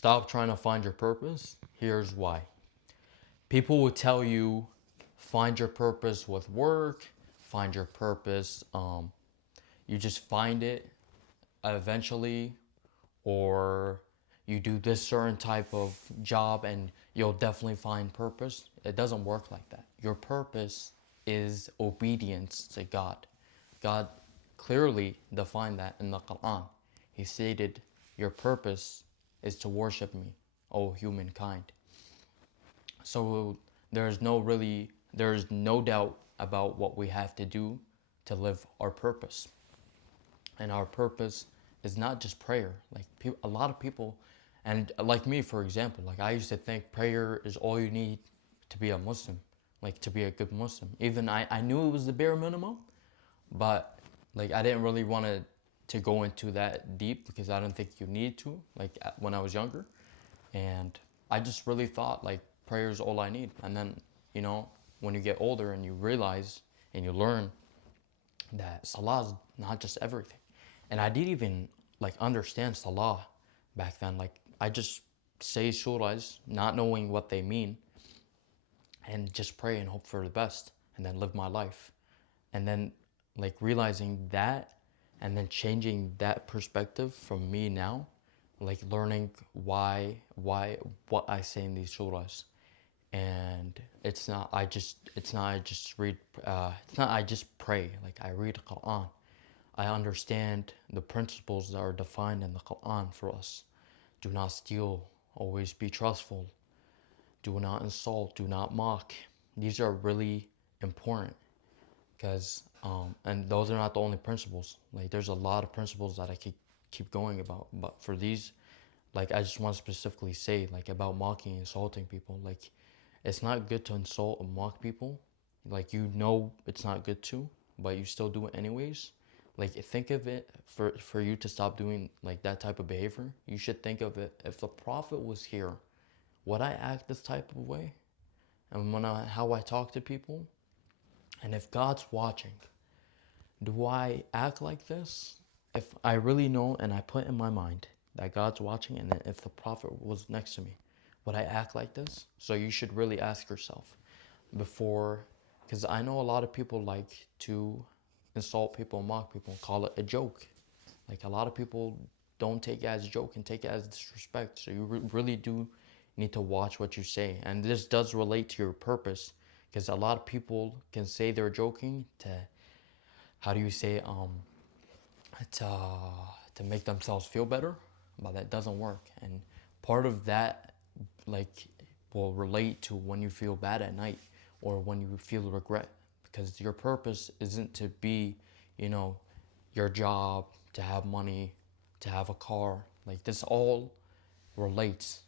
stop trying to find your purpose. Here's why. People will tell you, find your purpose with work, find your purpose. You just find it eventually, or you do this certain type of job and you'll definitely find purpose. It doesn't work like that. Your purpose is obedience to God. God clearly defined that in the Quran. He stated, your purpose is to worship me, O humankind. So there's no doubt about what we have to do to live our purpose. And our purpose is not just prayer. Like a lot of people, and like me, for example, like I used to think prayer is all you need to be a Muslim, like to be a good Muslim. Even I knew it was the bare minimum, but like I didn't really want to go into that deep because I don't think you need to, like when I was younger. And I just really thought like prayer is all I need. And then, you know, when you get older and you realize and you learn that salah is not just everything. And I didn't even like understand salah back then. Like I just say surahs, not knowing what they mean, and just pray and hope for the best, and then live my life. And then like realizing that, and then changing that perspective from me now, like learning why what I say in these surahs. And it's not I just read it's not I just pray. Like I read the Quran, I understand the principles that are defined in the Quran for us. Do not steal, always be trustful, do not insult, do not mock. These are really important because and those are not the only principles. Like there's a lot of principles that I could keep going about, but for these, like I just want to specifically say like about mocking and insulting people. Like it's not good to insult and mock people. Like you know it's not good to, but you still do it anyways. Like think of it, for you to stop doing like that type of behavior, you should think of it, if the prophet was here, would I act this type of way? And how I talk to people? And if God's watching, do I act like this? If I really know and I put in my mind that God's watching, and that if the prophet was next to me, would I act like this? So you should really ask yourself before, because I know a lot of people like to insult people, mock people, and call it a joke. Like a lot of people don't take it as a joke and take it as disrespect. So you really do need to watch what you say. And this does relate to your purpose, because a lot of people can say they're joking to, how do you say, to make themselves feel better, but that doesn't work. And part of that, like, will relate to when you feel bad at night or when you feel regret, because your purpose isn't to be, you know, your job, to have money, to have a car. Like this all relates.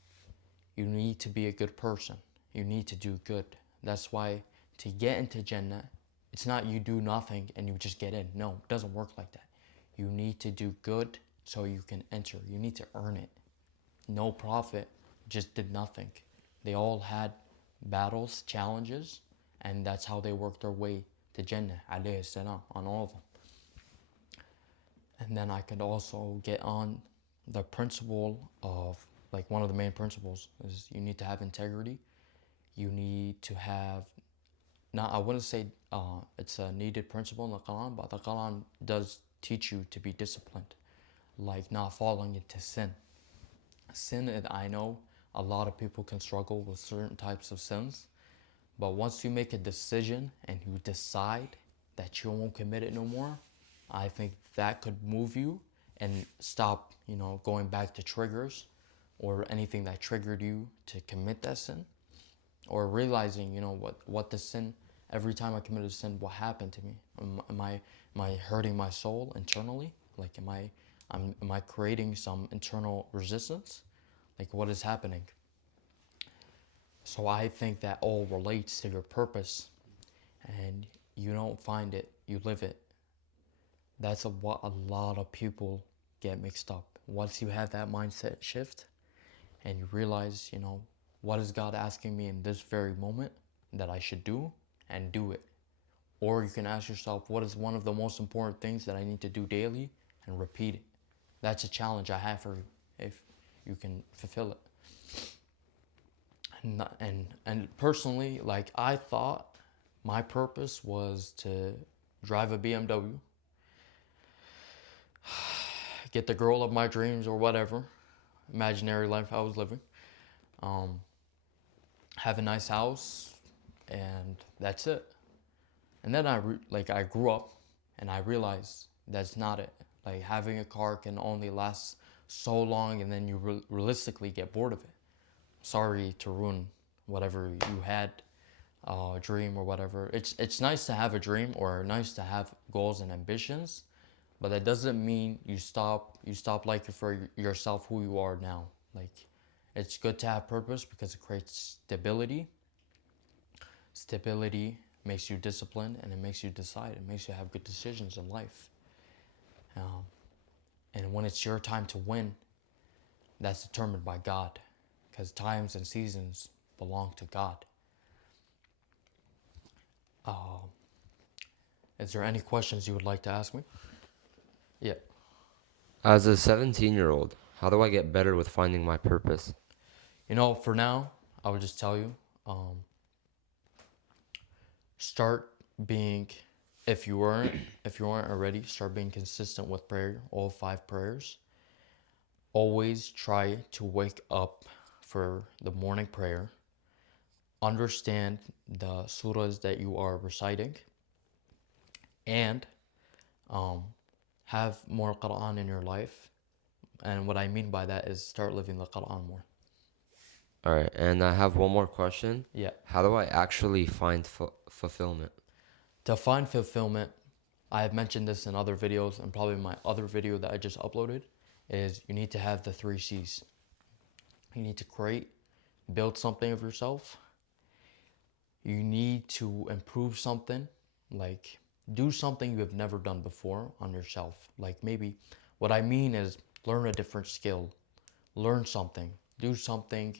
You need to be a good person. You need to do good. That's why to get into Jannah, it's not you do nothing and you just get in. No, it doesn't work like that. You need to do good so you can enter. You need to earn it. No prophet just did nothing. They all had battles, challenges, and that's how they worked their way to Jannah, alayhi salam, on all of them. And then I could also get on the principle of, like, one of the main principles is you need to have integrity. You need to have, not, I wouldn't say it's a needed principle in the Quran, but the Quran does teach you to be disciplined, like not falling into sin. Sin, I know a lot of people can struggle with certain types of sins, but once you make a decision and you decide that you won't commit it no more, I think that could move you and stop, you know, going back to triggers or anything that triggered you to commit that sin, or realizing, you know, what the sin, every time I committed a sin, what happened to me? Am I hurting my soul internally? Like am I creating some internal resistance? Like what is happening? So I think that all relates to your purpose, and you don't find it, you live it. That's what a lot of people get mixed up. Once you have that mindset shift and you realize, you know, what is God asking me in this very moment that I should do, and do it. Or you can ask yourself, what is one of the most important things that I need to do daily, and repeat it. That's a challenge I have for you. you can fulfill it. And personally, like, I thought my purpose was to drive a BMW, get the girl of my dreams or whatever imaginary life I was living, um, have a nice house, and that's it. And then I grew up and I realized that's not it. Like, having a car can only last so long, and then you realistically get bored of it. Sorry to ruin whatever you had, dream or whatever. It's nice to have a dream or nice to have goals and ambitions, but that doesn't mean you stop liking for yourself who you are now. Like, it's good to have purpose because it creates stability. Stability makes you disciplined, and it makes you decide. It makes you have good decisions in life. Um, and when it's your time to win, that's determined by God, because times and seasons belong to God. Uh, is there any questions you would like to ask me? Yeah. As a 17-year-old, how do I get better with finding my purpose? For now, I would just tell you, start being, if you weren't already, start being consistent with prayer, all 5 prayers. Always try to wake up for the morning prayer. Understand the surahs that you are reciting, and um, have more Quran in your life. And what I mean by that is start living the Quran more. All right, and I have one more question. Yeah. How do I actually find fulfillment? To find fulfillment, I have mentioned this in other videos, and probably my other video that I just uploaded, is you need to have the 3 C's. You need to build something of yourself. You need to improve something, like do something you have never done before on yourself. Like, maybe what I mean is learn a different skill, learn something, do something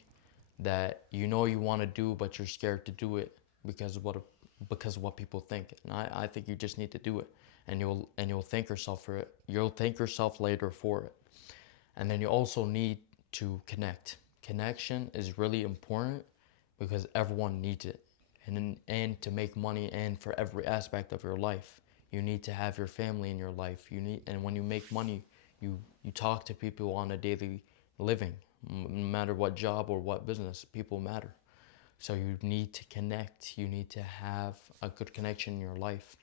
that you want to do, but you're scared to do it because of what people think. And I think you just need to do it, and you'll thank yourself for it. You'll thank yourself later for it. And then you also need to connect. Connection is really important because everyone needs it. And to make money, and for every aspect of your life, you need to have your family in your life. And when you make money, you talk to people on a daily living. No matter what job or what business, people matter. So you need to connect. You need to have a good connection in your life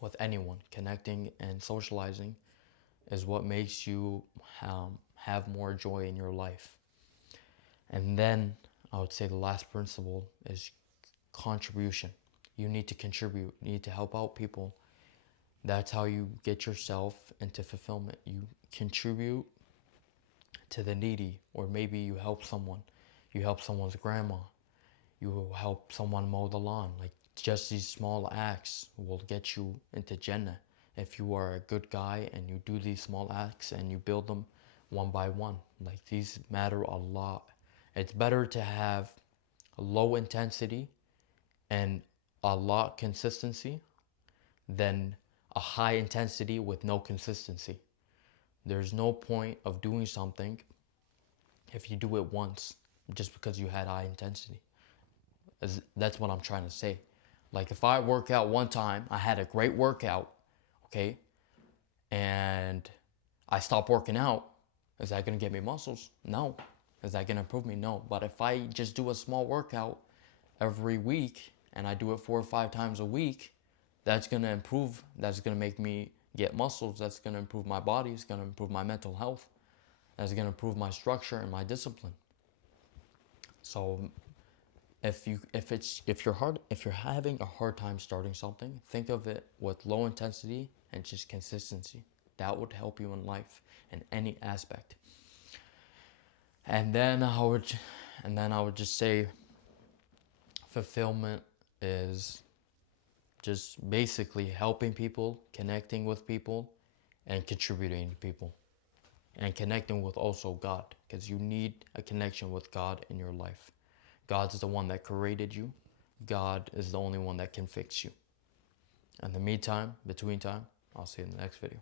with anyone. Connecting and socializing is what makes you have more joy in your life. And then I would say the last principle is contribution. You need to contribute. You need to help out people. That's how you get yourself into fulfillment. You contribute to the needy, or maybe you help someone. You help someone's grandma. You will help someone mow the lawn. Like, just these small acts will get you into Jannah. If you are a good guy and you do these small acts and you build them one by one, like, these matter a lot. It's better to have a low intensity and a lot consistency than a high intensity with no consistency. There's no point of doing something if you do it once just because you had high intensity. That's what I'm trying to say. Like, if I work out one time, I had a great workout, okay, and I stop working out, is that going to get me muscles? No. Is that going to improve me? No. But if I just do a small workout every week and I do it 4 or 5 times a week, that's going to improve. That's going to make me get muscles. That's going to improve my body. It's going to improve my mental health. That's going to improve my structure and my discipline. So if you're having a hard time starting something, think of it with low intensity and just consistency. That would help you in life in any aspect. And then I would just say fulfillment is just basically helping people, connecting with people, and contributing to people. And connecting with also God, because you need a connection with God in your life. God is the one that created you. God is the only one that can fix you. In the meantime, between time, I'll see you in the next video.